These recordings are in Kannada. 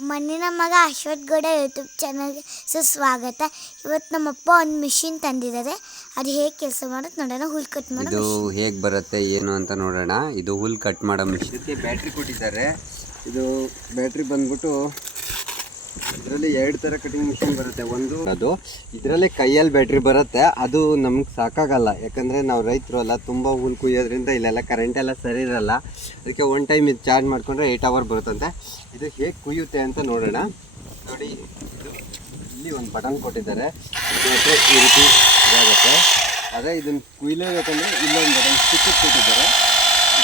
ಮಣ್ಣಿನ ಮಗ ಅಶ್ವಥ್ ಗೌಡ ಯೂಟ್ಯೂಬ್ ಚಾನಲ್ಗೆ ಸುಸ್ವಾಗತ. ಇವತ್ತು ನಮ್ಮಪ್ಪ ಒಂದು ಮಿಷಿನ್ ತಂದಿದ್ದಾರೆ. ಅದು ಹೇಗೆ ಕೆಲಸ ಮಾಡೋದು ನೋಡೋಣ ಹುಲ್ ಕಟ್ ಮಾಡೋ ಇದು ಹೇಗೆ ಬರುತ್ತೆ ಏನು ಅಂತ ನೋಡೋಣ. ಇದು ಹುಲ್ ಕಟ್ ಮಾಡೋ ಮಿಷಿನ್ ಇದಕ್ಕೆ ಬ್ಯಾಟ್ರಿ ಕೊಟ್ಟಿದ್ದಾರೆ. ಇದು ಬ್ಯಾಟ್ರಿ ಬಂದ್ಬಿಟ್ಟು ಇದರಲ್ಲಿ ಎರಡು ಥರ ಕಟಿಂಗ್ ಮಿಷಿನ್ ಬರುತ್ತೆ. ಒಂದು ಅದು, ಇದರಲ್ಲೇ ಕೈಯಲ್ಲಿ ಬ್ಯಾಟ್ರಿ ಬರುತ್ತೆ. ಅದು ನಮ್ಗೆ ಸಾಕಾಗಲ್ಲ. ಯಾಕಂದರೆ ನಾವು ರೈತರು ಅಲ್ಲ, ತುಂಬ ಹುಲ್ ಕುಯ್ಯೋದ್ರಿಂದ ಇಲ್ಲೆಲ್ಲ ಕರೆಂಟ್ ಎಲ್ಲ ಸರಿ ಇರಲ್ಲ. ಅದಕ್ಕೆ ಒನ್ ಟೈಮ್ ಇದು ಚಾರ್ಜ್ ಮಾಡಿಕೊಂಡ್ರೆ ಏಯ್ಟ್ ಅವರ್ ಬರುತ್ತಂತೆ. ಇದು ಹೇಗೆ ಕುಯ್ಯುತ್ತೆ ಅಂತ ನೋಡೋಣ. ನೋಡಿ, ಇದು ಇಲ್ಲಿ ಒಂದು ಬಟನ್ ಕೊಟ್ಟಿದ್ದಾರೆ. ಈ ರೀತಿ ಇದಾಗುತ್ತೆ. ಅದೇ ಇದನ್ನು ಕುಯ್ಲೇಬೇಕಂದ್ರೆ ಇಲ್ಲೊಂದು ಬಟನ್ ಸ್ಟಿಕ್ ಕೊಟ್ಟಿದ್ದಾರೆ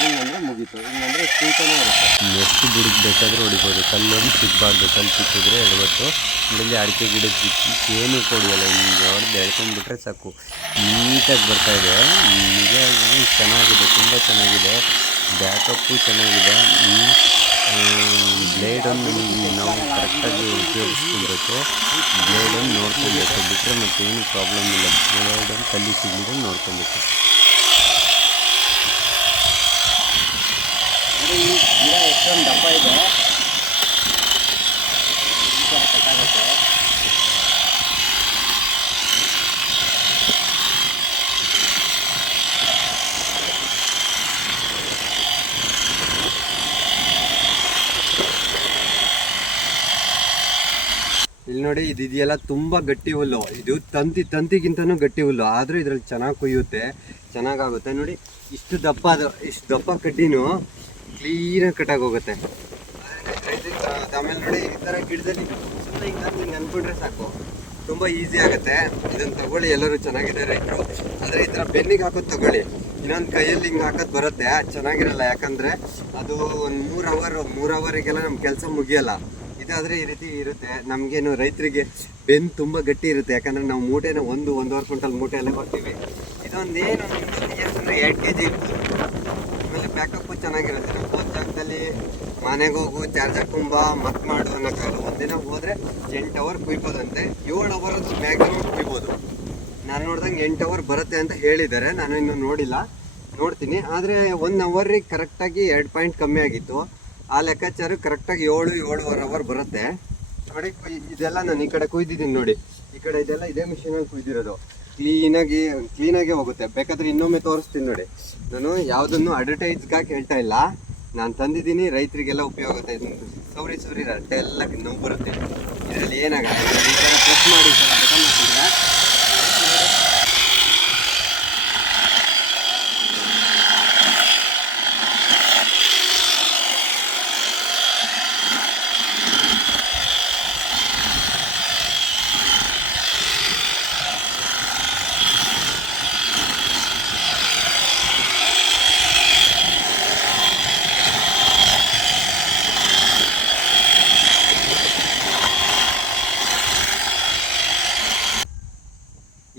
ಹಿಂಗಂದ್ರೆ ಮುಗೀತು. ಹಿಂಗಂದ್ರೆ ಸ್ಪೀಕನೇ ಇರುತ್ತೆ. ಎಷ್ಟು ಗಿಡಕ್ಕೆ ಬೇಕಾದರೂ ಹೊಡಿಬೋದು. ಕಲ್ಲೊಂದು ಸಿಗಬಾರ್ದು. ಕಲ್ಲು ಸಿಕ್ಕಿದ್ರೆ ಎಡವತ್ತು ಇಲ್ಲಿ ಅಡಿಕೆ ಸಿಕ್ಕಿ ಏನು ಕೊಡಿಯಲ್ಲ. ಹಿಂಗೆ ಹೊಡೆದು ಎಳ್ಕೊಂಡ್ಬಿಟ್ರೆ ಸಾಕು. ನೀಟಾಗಿ ಬರ್ತಾ ಇದೆ. ನಿಜವಾಗಿ ಚೆನ್ನಾಗಿದೆ. ತುಂಬ ಚೆನ್ನಾಗಿದೆ. ಬ್ಯಾಕಪ್ಪು ಚೆನ್ನಾಗಿದೆ. ಬ್ಲೇಡನ್ನು ನಾವು ಕರೆಕ್ಟಾಗಿ ಉಪಯೋಗಿಸ್ಕೊಬೇಕು. ಬ್ಲೇಡನ್ನು ನೋಡ್ಕೊಬೇಕು. ಬಿಟ್ಟರೆ ಮತ್ತೇನು ಪ್ರಾಬ್ಲಮ್ ಇಲ್ಲ. ಬ್ಲೇಡನ್ನು ಕಲ್ಲಿ ಸಿಗಲಿದೆ ನೋಡ್ಕೊಬೇಕು ಈ ಗಿಡ ಎಷ್ಟೊಂದು ದಪ್ಪ ಇದೆ. ಇಲ್ಲಿ ನೋಡಿ ಇದು ಇದೆಯಲ್ಲ ತುಂಬ ಗಟ್ಟಿ ಹುಲ್ಲು. ಇದು ತಂತಿ, ತಂತಿಗಿಂತನೂ ಗಟ್ಟಿ ಹುಲ್ಲು. ಆದರೂ ಇದ್ರಲ್ಲಿ ಚೆನ್ನಾಗಿ ಕುಯ್ಯುತ್ತೆ. ಚೆನ್ನಾಗಾಗುತ್ತೆ. ನೋಡಿ, ಇಷ್ಟು ದಪ್ಪ ಅದು, ಇಷ್ಟು ದಪ್ಪ ಕಡ್ಡಿನೂ ಕ್ಲೀನಾಗಿ ಕಟ್ಟಾಗಿ ಹೋಗುತ್ತೆ. ಆಮೇಲೆ ನೋಡಿ ಈ ಥರ ಗಿಡದಲ್ಲಿ ಸುಮ್ಮನೆ ಹಿಂಗೆ ಹಿಂಗೆ ಅಂದ್ಕೊಂಡ್ರೆ ಸಾಕು. ತುಂಬ ಈಸಿ ಆಗುತ್ತೆ. ಇದನ್ನು ತಗೊಳ್ಳಿ, ಎಲ್ಲರೂ ಚೆನ್ನಾಗಿದೆ ರೈತರು. ಆದರೆ ಈ ಥರ ಬೆನ್ನಿಗೆ ಹಾಕೋದು ತಗೊಳ್ಳಿ. ಇನ್ನೊಂದು ಕೈಯಲ್ಲಿ ಹಿಂಗೆ ಹಾಕೋದು ಬರುತ್ತೆ. ಚೆನ್ನಾಗಿರಲ್ಲ, ಯಾಕಂದರೆ ಅದು ಒಂದು ಮೂರು ಅವರ್ ಮೂರು ಅವರಿಗೆಲ್ಲ ನಮ್ಮ ಕೆಲಸ ಮುಗಿಯಲ್ಲ. ಇದಾದರೆ ಈ ರೀತಿ ಇರುತ್ತೆ. ನಮಗೇನು ರೈತರಿಗೆ ಬೆನ್ ತುಂಬ ಗಟ್ಟಿ ಇರುತ್ತೆ. ಯಾಕಂದರೆ ನಾವು ಮೂಟೆನ ಒಂದು, ಒಂದೂವರೆ ಕ್ವಿಂಟಲ್ ಮೂಟೆ ಎಲ್ಲ ಬರ್ತೀವಿ ಇದೊಂದೇನು ಎರಡು ಕೆ ಜಿ ಬ್ಯಾಕಪ್ಪು ಚೆನ್ನಾಗಿರುತ್ತೆ. ನಾವು ಹೋದ ಜಾಗದಲ್ಲಿ ಮನೆಗೆ ಹೋಗು ಚಾರ್ಜ್ ಹಾಕೊಂಬ, ಮತ್ ಮಾಡು ಅನ್ನೋಕ್ಕಾಗಲ್ಲ ಒಂದಿನ ಹೋದರೆ ಎಂಟು ಅವರ್ ಕುಯ್ಬೋದಂತೆ ಏಳು ಅವರ್ ಮ್ಯಾಕ್ಸಿಮಮ್ ಕುಯ್ಬೋದು. ನಾನು ನೋಡ್ದಂಗೆ ಎಂಟು ಅವರ್ ಬರುತ್ತೆ ಅಂತ ಹೇಳಿದ್ದಾರೆ. ನಾನು ಇನ್ನೂ ನೋಡಿಲ್ಲ. ನೋಡ್ತೀನಿ. ಆದರೆ ಒನ್ ಅವರಿಗೆ ಕರೆಕ್ಟಾಗಿ ಎರಡು ಪಾಯಿಂಟ್ ಕಮ್ಮಿ ಆಗಿತ್ತು. ಆ ಲೆಕ್ಕಾಚಾರ ಕರೆಕ್ಟಾಗಿ ಏಳು, ಏಳುವರೆ ಅವರ್ ಬರುತ್ತೆ. ನೋಡಿ ಇದೆಲ್ಲ ನಾನು ಈ ಕಡೆ ಕುಯ್ದಿದ್ದೀನಿ ನೋಡಿ. ಈ ಕಡೆ ಇದೆಲ್ಲ ಇದೇ ಮಿಷಿನಲ್ಲಿ ಕುಯ್ದಿರೋದು. ಕ್ಲೀನಾಗಿ ಕ್ಲೀನಾಗೆ ಹೋಗುತ್ತೆ. ಬೇಕಾದ್ರೆ ಇನ್ನೊಮ್ಮೆ ತೋರಿಸ್ತೀನಿ ನೋಡಿ. ನಾನು ಯಾವುದನ್ನು ಅಡ್ವರ್ಟೈಸ್ಗಾಗಿ ಹೇಳ್ತಾ ಇಲ್ಲ. ನಾನು ತಂದಿದ್ದೀನಿ, ರೈತರಿಗೆಲ್ಲ ಉಪಯೋಗ ಆಗುತ್ತೆ. ಸೌರಿ ಸೌರಿ ರಟ್ಟೆ ಎಲ್ಲ ನೋವು ಬರುತ್ತೆ. ಇದರಲ್ಲಿ ಸರ್ ಪ್ರೆಸ್ ಮಾಡಿ ಈ ಥರ ಬಟನ್ ಹಾಕಿದ್ರೆ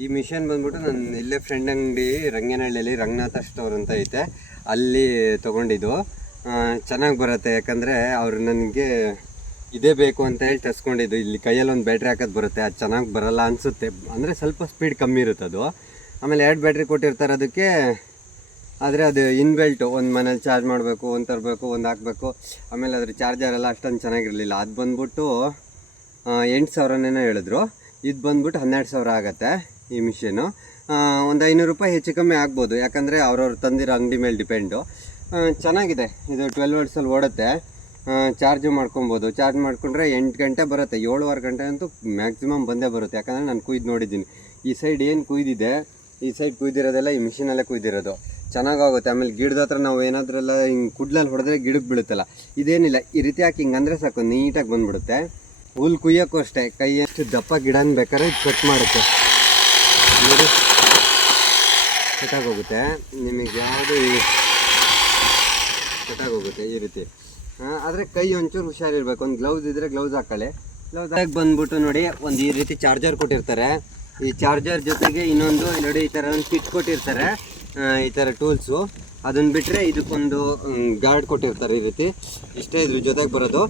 ಈ ಮಿಷನ್ ಬಂದ್ಬಿಟ್ಟು ನನ್ನ ಇಲ್ಲೇ ಫ್ರೆಂಡ್ ಅಂಗಡಿ ರಂಗನಹಳ್ಳಿಯಲ್ಲಿ ರಂಗನಾಥ ಸ್ಟೋರ್ ಅಂತ ಐತೆ. ಅಲ್ಲಿ ತೊಗೊಂಡಿದ್ದು. ಚೆನ್ನಾಗಿ ಬರುತ್ತೆ. ಯಾಕಂದರೆ ಅವರು ನನಗೆ ಇದೇ ಬೇಕು ಅಂತ ಹೇಳಿ ತರಿಸ್ಕೊಂಡಿದ್ದು. ಇಲ್ಲಿ ಕೈಯಲ್ಲಿ ಒಂದು ಬ್ಯಾಟ್ರಿ ಹಾಕೋದು ಬರುತ್ತೆ. ಅದು ಚೆನ್ನಾಗಿ ಬರಲ್ಲ ಅನಿಸುತ್ತೆ. ಅಂದರೆ ಸ್ವಲ್ಪ ಸ್ಪೀಡ್ ಕಮ್ಮಿ ಇರುತ್ತೆ ಅದು. ಆಮೇಲೆ ಎರಡು ಬ್ಯಾಟ್ರಿ ಕೊಟ್ಟಿರ್ತಾರೆ ಅದಕ್ಕೆ. ಆದರೆ ಅದು ಇನ್ಬೆಲ್ಟು ಒಂದು ಮನೇಲಿ ಚಾರ್ಜ್ ಮಾಡಬೇಕು, ಒಂದು ತರಬೇಕು, ಒಂದು ಹಾಕಬೇಕು. ಆಮೇಲೆ ಅದ್ರ ಚಾರ್ಜರ್ ಎಲ್ಲ ಅಷ್ಟೊಂದು ಚೆನ್ನಾಗಿರಲಿಲ್ಲ. ಅದು ಬಂದ್ಬಿಟ್ಟು ಎಂಟು ಸಾವಿರನೇನೋ ಹೇಳಿದ್ರು. ಇದು ಬಂದ್ಬಿಟ್ಟು ಹನ್ನೆರಡು ಸಾವಿರ ಆಗುತ್ತೆ. ಈ ಮಿಷಿನು ಒಂದು ಐನೂರು ರೂಪಾಯಿ ಹೆಚ್ಚು ಕಮ್ಮಿ ಆಗ್ಬೋದು. ಯಾಕಂದರೆ ಅವ್ರವ್ರು ತಂದಿರೋ ಅಂಗಡಿ ಮೇಲೆ ಡಿಪೆಂಡು. ಚೆನ್ನಾಗಿದೆ. ಇದು ಟ್ವೆಲ್ ವರ್ಡ್ಸಲ್ಲಿ ಓಡುತ್ತೆ. ಚಾರ್ಜು ಮಾಡ್ಕೊಬೋದು. ಚಾರ್ಜ್ ಮಾಡಿಕೊಂಡ್ರೆ ಎಂಟು ಗಂಟೆ ಬರುತ್ತೆ. ಏಳುವರೆ ಗಂಟೆ ಅಂತೂ ಮ್ಯಾಕ್ಸಿಮಮ್ ಬಂದೇ ಬರುತ್ತೆ. ಯಾಕಂದರೆ ನಾನು ಕುಯ್ದು ನೋಡಿದ್ದೀನಿ. ಈ ಸೈಡ್ ಏನು ಕುಯ್ದಿದೆ? ಈ ಸೈಡ್ ಕುಯ್ದಿರೋದೆಲ್ಲ ಈ ಮಿಷಿನಲ್ಲೇ ಕುಯ್ದಿರೋದು. ಚೆನ್ನಾಗಾಗುತ್ತೆ. ಆಮೇಲೆ ಗಿಡದ ಹತ್ರ ನಾವು ಏನಾದ್ರೆಲ್ಲ ಹಿಂಗೆ ಕುಡ್ಲಲ್ಲಿ ಹೊಡೆದ್ರೆ ಗಿಡಕ್ಕೆ ಬೀಳುತ್ತಲ್ಲ. ಇದೇನಿಲ್ಲ. ಈ ರೀತಿ ಹಾಕಿ ಹಿಂಗೆ ಅಂದರೆ ಸಾಕು. ನೀಟಾಗಿ ಬಂದುಬಿಡುತ್ತೆ. ಹುಲ್ ಕುಯ್ಯೋಕ್ಕೂ ಅಷ್ಟೇ. ಕೈ ಎಷ್ಟು ದಪ್ಪ ಗಿಡನ ಬೇಕಾದ್ರೆ ಕಟ್ ಮಾಡುತ್ತೆ. ನೋಡಿ ಕಟ್ಟಾಗೋಗುತ್ತೆ. ನಿಮಗೆ ಯಾವುದು ಕಟ್ಟಾಗೋಗುತ್ತೆ ಈ ರೀತಿ. ಆದರೆ ಕೈ ಒಂಚೂರು ಹುಷಾರಿರ್ಬೇಕು. ಒಂದು ಗ್ಲೌಸ್ ಇದ್ದರೆ ಗ್ಲೌಸ್ ಹಾಕೊಳ್ಳಿ ಗ್ಲೌಸ್ ಹಾಕಿ ಬಂದ್ಬಿಟ್ಟು ನೋಡಿ, ಒಂದು ಈ ರೀತಿ ಚಾರ್ಜರ್ ಕೊಟ್ಟಿರ್ತಾರೆ. ಈ ಚಾರ್ಜರ್ ಜೊತೆಗೆ ಇನ್ನೊಂದು ನೋಡಿ ಈ ಥರ ಒಂದು ಕಿಟ್ ಕೊಟ್ಟಿರ್ತಾರೆ. ಈ ಥರ ಟೂಲ್ಸು. ಅದನ್ನು ಬಿಟ್ಟರೆ ಇದಕ್ಕೊಂದು ಗಾರ್ಡ್ ಕೊಟ್ಟಿರ್ತಾರೆ ಈ ರೀತಿ. ಇಷ್ಟೇ ಇದ್ರ ಜೊತೆಗೆ ಬರೋದು.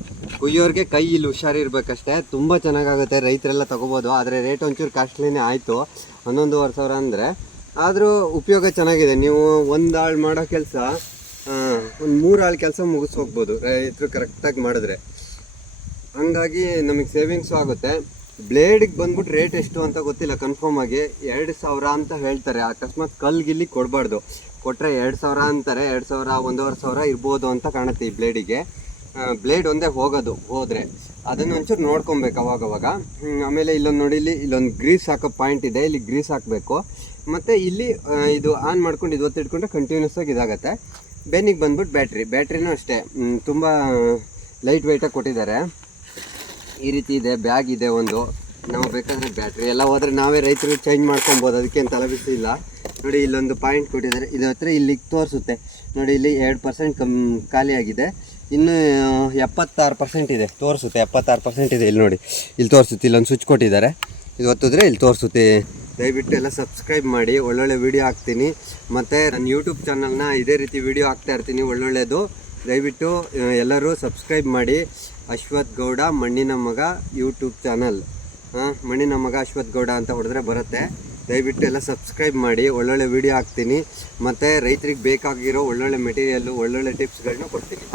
ಕುಯ್ಯೋರಿಗೆ ಕೈ ಇಲ್ಲಿ ಹುಷಾರಿರ್ಬೇಕಷ್ಟೇ ತುಂಬ ಚೆನ್ನಾಗಾಗುತ್ತೆ. ರೈತರೆಲ್ಲ ತೊಗೋಬೋದು. ಆದರೆ ರೇಟ್ ಒಂಚೂರು ಕಾಸ್ಟ್ಲಿನೇ ಆಯಿತು. ಹನ್ನೊಂದುವರೆ ಸಾವಿರ ಅಂದರೆ ಆದರೂ ಉಪಯೋಗ ಚೆನ್ನಾಗಿದೆ. ನೀವು ಒಂದು ಆಳು ಮಾಡೋ ಕೆಲಸ ಒಂದು ಮೂರು ಆಳು ಕೆಲಸ ಮುಗಿಸ್ ಹೋಗ್ಬೋದು ರೈತರು ಕರೆಕ್ಟಾಗಿ ಮಾಡಿದ್ರೆ. ಹಂಗಾಗಿ ನಮಗೆ ಸೇವಿಂಗ್ಸು ಆಗುತ್ತೆ. ಬ್ಲೇಡಿಗೆ ಬಂದ್ಬಿಟ್ಟು ರೇಟ್ ಎಷ್ಟು ಅಂತ ಗೊತ್ತಿಲ್ಲ. ಕನ್ಫರ್ಮ್ ಆಗಿ ಎರಡು ಸಾವಿರ ಅಂತ ಹೇಳ್ತಾರೆ. ಅಕಸ್ಮಾತ್ ಕಲ್ಗಿಲ್ಲಿ ಕೊಡಬಾರ್ದು. ಕೊಟ್ಟರೆ ಎರಡು ಸಾವಿರ ಅಂತಾರೆ. ಎರಡು ಸಾವಿರ, ಒಂದೂವರೆ ಸಾವಿರ ಇರ್ಬೋದು ಅಂತ ಕಾಣುತ್ತೆ ಈ ಬ್ಲೇಡಿಗೆ ಬ್ಲೇಡ್ ಒಂದೇ ಹೋಗೋದು, ಹೋದರೆ. ಅದನ್ನ ಒಂಚೂರು ನೋಡ್ಕೊಬೇಕು ಅವಾಗವಾಗ. ಆಮೇಲೆ ಇಲ್ಲೊಂದು ನೋಡಿ, ಇಲ್ಲಿ ಇಲ್ಲೊಂದು ಗ್ರೀಸ್ ಹಾಕೋ ಪಾಯಿಂಟ್ ಇದೆ. ಇಲ್ಲಿ ಗ್ರೀಸ್ ಹಾಕಬೇಕು. ಮತ್ತು ಇಲ್ಲಿ ಇದು ಆನ್ ಮಾಡ್ಕೊಂಡು ಇದು ಒತ್ತಿಟ್ಕೊಂಡ್ರೆ ಕಂಟಿನ್ಯೂಸ್ ಆಗಿ ಇದಾಗುತ್ತೆ. ಬೆನ್ನಿಗೆ ಬಂದ್ಬಿಟ್ಟು ಬ್ಯಾಟ್ರಿ ಬ್ಯಾಟ್ರಿನೂ ಅಷ್ಟೇ. ತುಂಬ ಲೈಟ್ ವೆಯ್ಟಾಗಿ ಕೊಟ್ಟಿದ್ದಾರೆ. ಈ ರೀತಿ ಇದೆ, ಬ್ಯಾಗ್ ಇದೆ ಒಂದು. ನಾವು ಬೇಕಾದರೆ ಬ್ಯಾಟ್ರಿ ಎಲ್ಲ ಹೋದರೆ ನಾವೇ ರೈತರು ಚೇಂಜ್ ಮಾಡ್ಕೊಬೋದು ಅದಕ್ಕೇನು ತಲೆಬಿಸಿ ಇಲ್ಲ ನೋಡಿ, ಇಲ್ಲೊಂದು ಪಾಯಿಂಟ್ ಕೊಟ್ಟಿದ್ದಾರೆ. ಇದು ಹತ್ರ ಇಲ್ಲಿಗೆ ತೋರಿಸುತ್ತೆ. ನೋಡಿ, ಇಲ್ಲಿ ಎರಡು ಪರ್ಸೆಂಟ್ ಕಮ್ ಖಾಲಿಯಾಗಿದೆ ಇನ್ನು ಎಪ್ಪತ್ತಾರು ಪರ್ಸೆಂಟ್ ಇದೆ. ತೋರಿಸುತ್ತೆ, ಎಪ್ಪತ್ತಾರು ಪರ್ಸೆಂಟ್ ಇದೆ. ಇಲ್ಲಿ ನೋಡಿ, ಇಲ್ಲಿ ತೋರಿಸುತ್ತೆ. ಇಲ್ಲೊಂದು ಸ್ವಿಚ್ ಕೊಟ್ಟಿದ್ದಾರೆ. ಇದು ಹೊತ್ತಿದ್ರೆ ಇಲ್ಲಿ ತೋರಿಸುತ್ತೆ. ದಯವಿಟ್ಟು ಎಲ್ಲ ಸಬ್ಸ್ಕ್ರೈಬ್ ಮಾಡಿ. ಒಳ್ಳೊಳ್ಳೆ ವಿಡಿಯೋ ಹಾಕ್ತೀನಿ. ಮತ್ತು ನನ್ನ ಯೂಟ್ಯೂಬ್ ಚಾನಲ್ನ ಇದೇ ರೀತಿ ವಿಡಿಯೋ ಹಾಕ್ತಾ ಇರ್ತೀನಿ. ಒಳ್ಳೊಳ್ಳೆಯದು ದಯವಿಟ್ಟು ಎಲ್ಲರೂ ಸಬ್ಸ್ಕ್ರೈಬ್ ಮಾಡಿ. ಅಶ್ವಥ್ ಗೌಡ, ಮಣ್ಣಿನ ಮಗ ಯೂಟ್ಯೂಬ್ ಚಾನಲ್ ಮಣ್ಣಿನ ಮಗ ಅಶ್ವಥ್ ಗೌಡ ಅಂತ ಹೊಡೆದ್ರೆ ಬರುತ್ತೆ. ದಯವಿಟ್ಟು ಎಲ್ಲ ಸಬ್ಸ್ಕ್ರೈಬ್ ಮಾಡಿ, ಒಳ್ಳೊಳ್ಳೆ ವಿಡಿಯೋ ಹಾಕ್ತೀನಿ. ಮತ್ತು ರೈತರಿಗೆ ಬೇಕಾಗಿರೋ ಒಳ್ಳೊಳ್ಳೆ ಮೆಟೀರಿಯಲ್ಲು ಒಳ್ಳೊಳ್ಳೆ ಟಿಪ್ಸ್ಗಳನ್ನ ಕೊಡ್ತೀನಿ.